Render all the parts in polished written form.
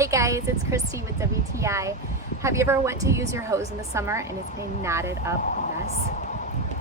Hey guys, it's Christy with WTI. Have you ever went to use your hose in the summer and it's a knotted up mess?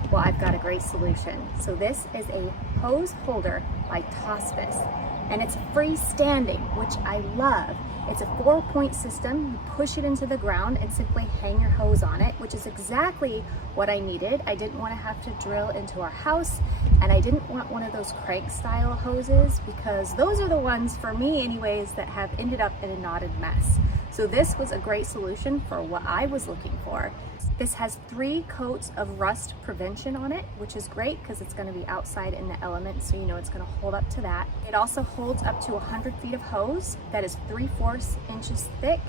Well, I've got a great solution. So this is a hose holder by Tossbiss, and it's freestanding, which I love. It's a 4-point system. You push it into the ground and simply hang your hose on it, which is exactly what I needed. I didn't want to have to drill into our house, and I didn't want one of those crank style hoses because those are the ones, for me anyways, that have ended up in a knotted mess. So this was a great solution for what I was looking for. This has 3 coats of rust prevention on it, which is great because it's going to be outside in the elements, so you know it's going to hold up to that. It also holds up to 100 feet of hose that is 3/4 inches thick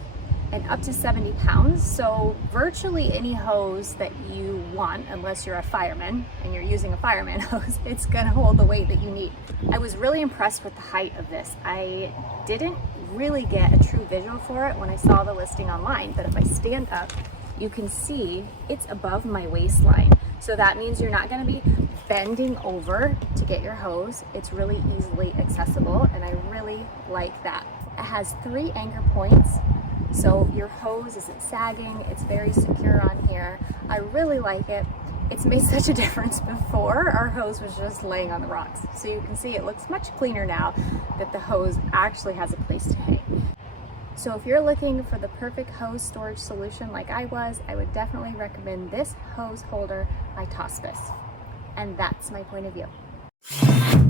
and up to 70 pounds. So virtually any hose that you want, unless you're a fireman and you're using a fireman hose, it's going to hold the weight that you need. I was really impressed with the height of this. I didn't really get a true visual for it when I saw the listing online, but if I stand up, you can see it's above my waistline. So that means you're not going to be bending over to get your hose. It's really easily accessible, and I really like that. It has 3 anchor points, so your hose isn't sagging. It's very secure on here. I really like it. It's made such a difference. Before, our hose was just laying on the rocks. So you can see it looks much cleaner now that the hose actually has a place to hang. So if you're looking for the perfect hose storage solution like I was, I would definitely recommend this hose holder by Tossbiss. And that's my point of view.